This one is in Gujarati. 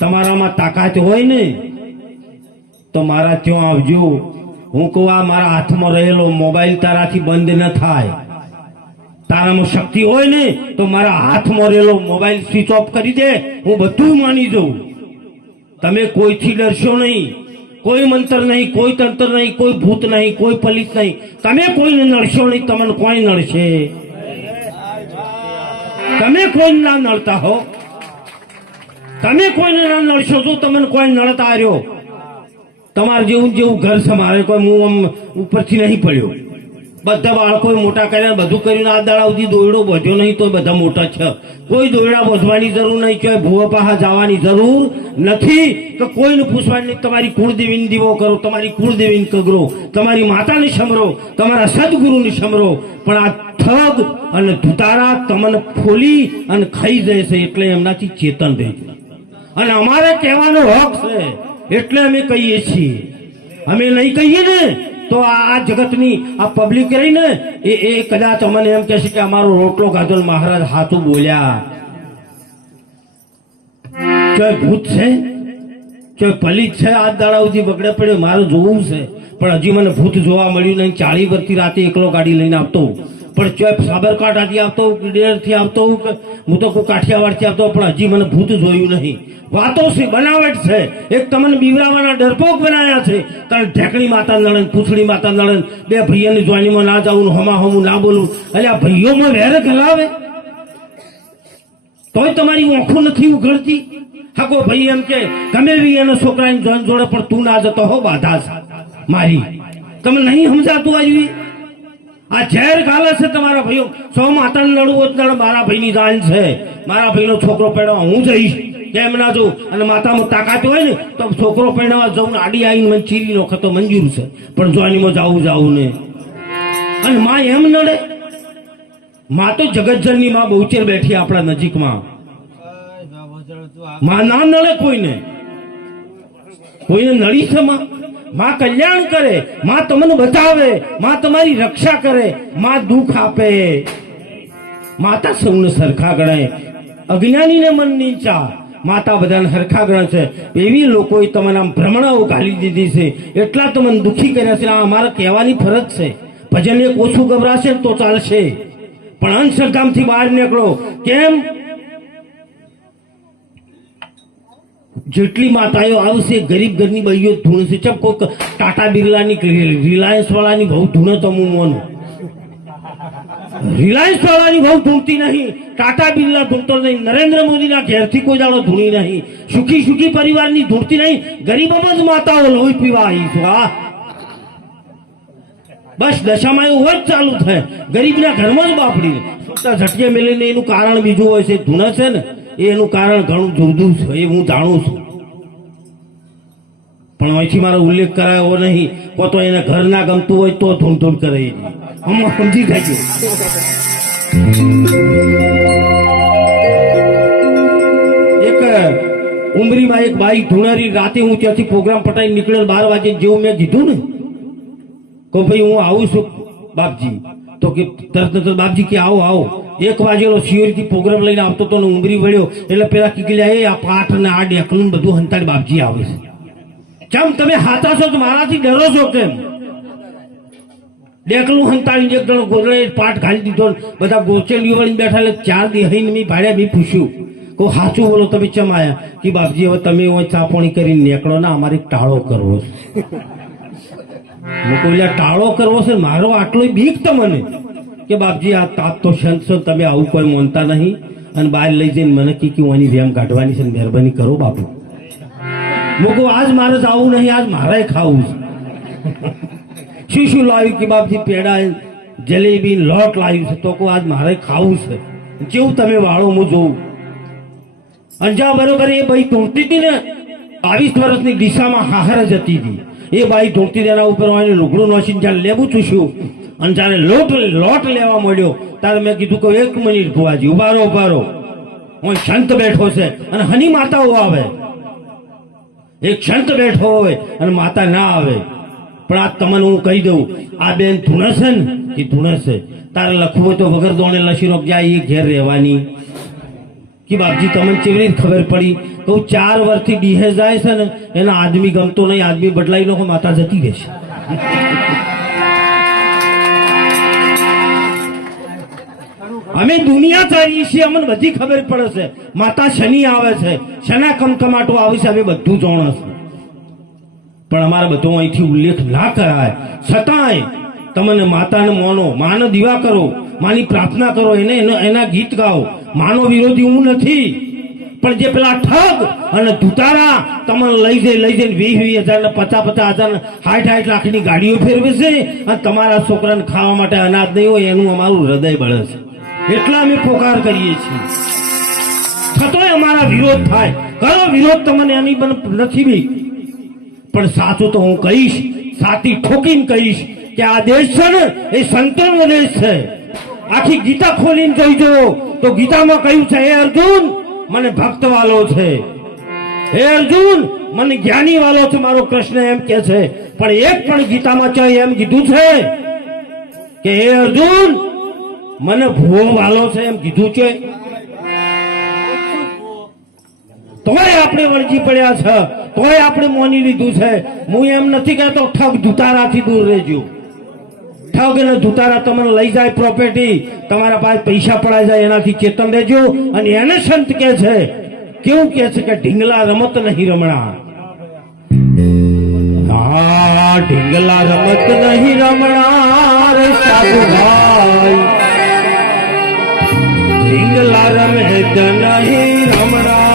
તમારામાં તાકાત હોય ને તો મારા ત્યાં આવજો. હું કહું આ મારા હાથમાં રહેલો મોબાઈલ તારાથી બંધ ન થાય. તારામાં શક્તિ હોય ને તો મારા હાથમાં રહેલો મોબાઈલ સ્વિચ ઓફ કરી દે, હું બધું માની જાઉં. તમે કોઈથી ડરશો નહીં, કોઈ મંત્ર નહીં, કોઈ તંત્ર નહીં, કોઈ ભૂત નહીં, કોઈ પલિત નહીં. તમે કોઈને નડશો નહીં, તમને કોઈ નડશે? તમે કોઈ ના નડતા હો, તમે કોઈને ના નડશો તો તમને કોઈ નડતા રહ્યો. તમારે જેવું જેવું ઘર છે મારે, કોઈ હું આમ ઉપરથી નહીં પડ્યો. બધા બાળકો મોટા કર્યા, બધું કર્યું. આ દાડા સુધી દોયડો બધ્યો નહીં તો બધા મોટા છે. કોઈ દોયડા બોધવાની જરૂર નહીં, કોઈ ભૂવા પાહા જવાની જરૂર નથી, કે કોઈને પૂછવાની નહીં. તમારી કુળદેવીને દીવો કરો, તમારી કુળદેવીને કગરો, તમારી માતાને સમરો, તમારા સદગુરુને સમરો. પણ આ ઠગ અને ધુતારા તમને ફોલી અને ખાઈ જાય છે, એટલે એમનાથી ચેતન રહેજો. અને અમારે કહેવાનો હક છે એટલે અમે કહીએ છીએ. અમે નહીં કહીએ ને તો આ જગતની આ પબ્લિક રહી ને એ કદાચ અમને એમ કહેશે કે અમારો રોટલો ખાધો મહારાજ હાથું બોલ્યા. ચોય ભૂત છે, ચોય પલિત છે, આ દાડા સુધી બગડે પડ્યો. મારે જોવું છે પણ હજી મને ભૂત જોવા મળ્યું નહીં. 40 વર્ષથી રાતે એકલો ગાડી લઈને આવતો, પણ ચોય સાબરકાંઠાથી આવતો, ડેરથી આવતો, હું તો કોઈ કાઠિયાવાડથી આવતો, પણ હજી મને ભૂત જોયું નહીં. વાતો છે, બનાવટ છે. એક તમને બીવરાવાના ડરપોક બનાવ્યા છે. કારણ ઢેકણી માતા નળન, પૂછડી માતા નળન, બે ભાઈઓની જોઈનીમાં ના જાવું, હમા હમું ના બોલવું. એટલે આ ભાઈઓમાં વેર ગલાવે તોય તમારી ઓંખું નથી ઉઘડતી. હાકો ભાઈ એમ કે ગમે બી એના છોકરાની જોઈન જોડે, પણ તું ના જતો હો, બાધા મારી. તમે નહીં સમજાતું આવી. આ ઝેર ગાલે છે તમારા ભાઈઓ. સૌ માતાને લડવું જ મારા ભાઈની જાન છે. મારા ભાઈનો છોકરો પેડવા હું જઈશ, કેમ ના જવું? અને માતામાં તાકાત હોય ને તો છોકરો પહેરવા જવું, આડી આવીને મને ચીરી નો ખતો મંજૂર છે, પણ જોઈનીમાં જાવું ને. અને માં એમ નડે? માં તો જગતજનની માં બહુચેર બેઠી આપણા નજીકમાં. માં ના નડે કોઈને, કોઈને નડી છે માં? માં કલ્યાણ કરે, માં તમને બચાવે, માં તમારી રક્ષા કરે, માં દુઃખ આપે. માતા સૌને સરખા ગણે, અજ્ઞાનીને મન નીચા. માતા બધાને સરખા ગણે છે. એવી લોકોએ તમને આમ ભ્રમણાઓ ઘાલી દીધી છે, એટલા તમને દુઃખી કર્યા છે. આ અમારે કહેવાની ફરજ છે. ભજન એક ઓછું ગભરાશે તો ચાલશે, પણ અંશકામથી બહાર નીકળો. કેમ? જેટલી માતાઓ આવશે ગરીબ ઘરની બહીઓ ધૂણશે. ચમ કોઈ ટાટા બિરલાની, રિલાયન્સ વાળાની બહુ ધૂણે તો હું મોનું. રિલાયન્સ વાળાની બહુ ધૂણતી નહીં, ટાટા બિરલા ધૂણતો નહીં, નરેન્દ્ર મોદીના ઘેરથી કોઈ દાડો ધૂણી નહીં, સુખી સુખી પરિવારની ધૂણતી નહીં. ગરીબોમાં જ માતાઓ લોહી પીવા આવી છું. આ બસ દશામાં એવું જ ચાલુ થાય. ગરીબના ઘરમાં જ બાપડી ઝટકે મેળીને એનું કારણ બીજું હોય છે. ધૂણે છે ને એનું કારણ ઘણું જુદું છે, એ હું જાણું છું. પણ અહીંથી મારો ઉલ્લેખ કરાયો નહીં. કો તો એને ઘર ના ગમતું હોય તો ધૂણ ધૂણ કરે. હમણાં સમજી જાય. એક ઉમરીમાં એક બાઈ ધૂણારી, રાતે હું ત્યાંથી પ્રોગ્રામ પટાઈ નીકળેલ 12 વાગે જેવું મેં કીધું ને, કહું ભાઈ હું આવું છું બાપજી. તો કે તરત બાપજી કે આવો આવો. 1 વાગેલો સિયોરીથી પ્રોગ્રામ લઈને આવતો તો ઉમરી વળ્યો એટલે પેલા કીકલ્યા એ આ પાઠ ને આ ડેકલું બધું હંતાડી બાપજી આવે છે. ચમ તમે હાથા છો તો મારાથી ડરો છો કેમ? ડેકલું હંતાડીને એક જણો ગોદડે પાઠ ઘાલી દીધો, બધા ગોચેલીઓ વળીને બેઠા. એટલે 4 દી હઈને મેં ભાડ્યા. મેં પૂછ્યું કહું સાચું બોલો તમે ચમ આયા? કે બાપજી હવે તમે ચાપોણી કરીને નીકળો ને, અમારે ટાળો કરવો છે. હું કહું ટાળો કરવો છે? મારો આટલો બીક તમને કે બાપજી આ તાપ તો સંત છો, તમે આવું કોઈ માનતા નહીં. અને બહાર લઈ જઈને મને કે ઓની વેમ કાઢવાની છે, મહેરબાની કરો બાપુ. હું કહું આજ મારે જ આવું નહીં, આજ મારે ખાવું છે. શું લાવ્યું? કે બાપજી પેડા, જલેબી, લોટ લાવ્યું છે. તો કહું આજ મારે ખાવું છે. જેવું તમે વાળો હું જોઉં. અંજા બરોબર એ ભાઈ ધૂણતી હતી ને, 22 વર્ષની દિશામાં હાહર જ હતી. એ બાઈ ધૂણતી તેના ઉપર લુગડું નોસીને જયારે લેવું ચૂસ્યું અને જયારે લોટ લેવા મળ્યો ત્યારે મેં કીધું કે 1 મિનિટ ભુવાજી ઉભારો. હું સંત બેઠો છે અને હની માતાઓ આવે. એક સંત બેઠો હોય અને માતા ના આવે. પણ આ તમને હું કહી દઉં, આ બેન ધૂણે છે ને, એ ધૂણે છે. તારે લખવું તો વગર દોણે લસીનો ક્યાં એ ઘેર રહેવાની. કે બાપજી તમને કેવી રીતે ખબર પડી? કહું 4 વર્ષથી ડીહે જાય છે ને એના આદમી ગમતો નહીં, આદમી બદલાઈ નો માતા જતી રહેશે. અમે દુનિયા ચાલીએ છીએ, અમને બધી ખબર પડે છે. માતા શનિ આવે છે, શના કમકમાટો આવે છે, અમે બધું જાણે છે. પણ અમારે બધો અહીંથી ઉલ્લેખ ના કરાય. છતાંય તમને માતાને માનો, માનો દીવા કરો, માની પ્રાર્થના કરો, એના ગીત ગાઓ. માનો વિરોધી હું નથી, પણ જે પેલા ઠગ અને ધુતારા તમને લઈ જઈને 20,000 ને 50,000 ને 60 લાખની ગાડીઓ ફેરવે છે અને તમારા છોકરાને ખાવા માટે અનાજ નહીં હોય, એનું અમારું હૃદય બળે છે. એટલા અમે પોકાર કરીએ છીએ. છતોય અમારા વિરોધ થાય. કરો વિરોધ, તમને એની નથી બી, પણ સાચું તો હું કહીશ, સાચી ઠોકીને કહીશ કે આ દેશ છે ને એ સંતોનો દેશ છે. આખી ગીતા ખોલીને જોઈજો તો ગીતામાં કહ્યું છે, હે અર્જુન મને ભક્ત વાલો છે, હે અર્જુન મને જ્ઞાની વાલો છે, મારો કૃષ્ણ એમ કે છે. પણ એક પણ ગીતામાં ચાહે એમ કીધું છે કે હે અર્જુન મને ભૂવો વાલો છે, એમ કીધું છે? તોય આપણે વળગી પડ્યા છે, તોય આપણે મોની લીધું છે. હું એમ નથી કહેતો ઠગ ધુતારાથી દૂર રહેજો. ઠગ અને ધુતારા તમને લઈ જાય પ્રોપર્ટી, તમારા પાસે પૈસા પડાઈ જાય, એનાથી ચેતન રહેજો. અને એને સંત કે છે, કેવું કે છે કે ઢીંગલા રમત નહીં રમણા. હા, ઢીંગલા રમત નહીં રમણા રે સાધુ ભાઈ, ઢીંગલા રમત નહીં રમણા.